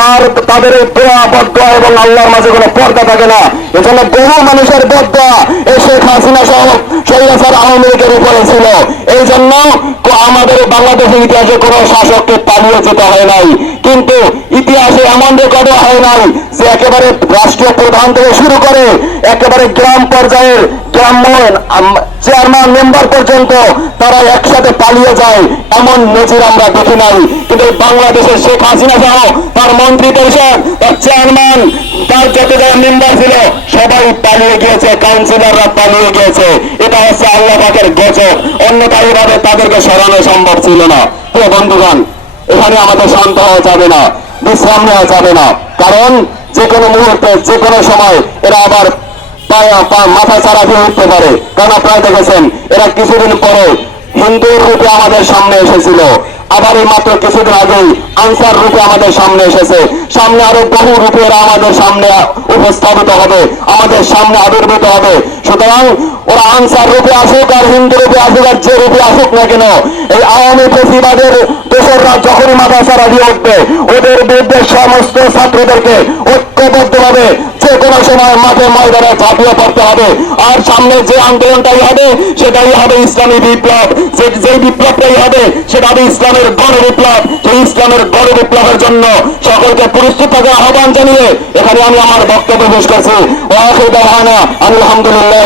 তার, তাদের দোয়া এবং আল্লাহর মাঝে কোনো পর্দা থাকে না। এজন্য বহু মানুষের বদয়া এই শেখ হাসিনা সহ শৈলাসার আওয়ামী লীগের উপরে ছিল এই জন্য কো- আমাদের বাংলাদেশের ইতিহাসে কোনো শাসককে পালিয়ে যেতে হয় নাই। কিন্তু ইতিহাসে এমন রেকর্ডও হয় নাই যে একেবারে রাষ্ট্রীয় প্রধান থেকে শুরু করে একেবারে গ্রাম পর্যায়ের গ্রাম্য চেয়ারম্যান মেম্বার পর্যন্ত তারা একসাথে পালিয়ে যায়, এমন নজির আমরা দেখি নাই। কিন্তু বাংলাদেশের শেখ হাসিনা সহ তার মন্ত্রী পরিষদ, তার চেয়ারম্যান তার যত যারা মেম্বার ছিল সবাই পালিয়ে গিয়েছে কাউন্সিলররা পালিয়ে গিয়েছে। এটা হচ্ছে আল্লাহ পাকের গজব। অন্যথায় এভাবে তাদেরকে সরানো সম্ভব ছিল না। প্রিয় বন্ধুগণ, এখানে আমাদের শান্ত হওয়া যাবে না, বিশ্রাম নেওয়া যাবে না। কারণ যে কোনো মুহূর্তে যে কোনো সময় এরা আবার মাথা চারা দিয়ে উঠতে পারে। কারণ আপনারা দেখেছেন, এরা কিছুদিন পরে হিন্দুর রূপে আমাদের সামনে এসেছিল। আবার এই মাত্র কিছুদিন আগেই আনসার রূপে আমাদের সামনে এসেছে। সামনে আরও বহু রূপে আমাদের সামনে উপস্থাপিত হবে, আমাদের সামনে আবির্ভূত হবে। সুতরাং ওরা আনসার রূপে আসুক আর হিন্দু রূপে আসুক আর যে রূপে আসুক না কেন, এই আওয়ামী প্রতিবাদের দোসররা যখনই মাথা ছাড়া দিয়ে উঠবে, ওদের বিরুদ্ধে সমস্ত ছাত্রদেরকে ঐক্যবদ্ধভাবে যে কোনো সময় মাঠে ময়দানে ঝাঁপিয়ে পড়তে হবে। আর সামনে যে আন্দোলনটাই হবে, সেটাই হবে ইসলামী বিপ্লব। যে বিপ্লবটাই হবে, সেটা হবে ইসলামের গণ বিপ্লব সেই ইসলামের গণ বিপ্লবের জন্য সকলকে প্রস্তুত থাকার আহ্বান জানিয়ে এখানে আমি আমার বক্তব্য পেশ করছি। আলহামদুলিল্লাহ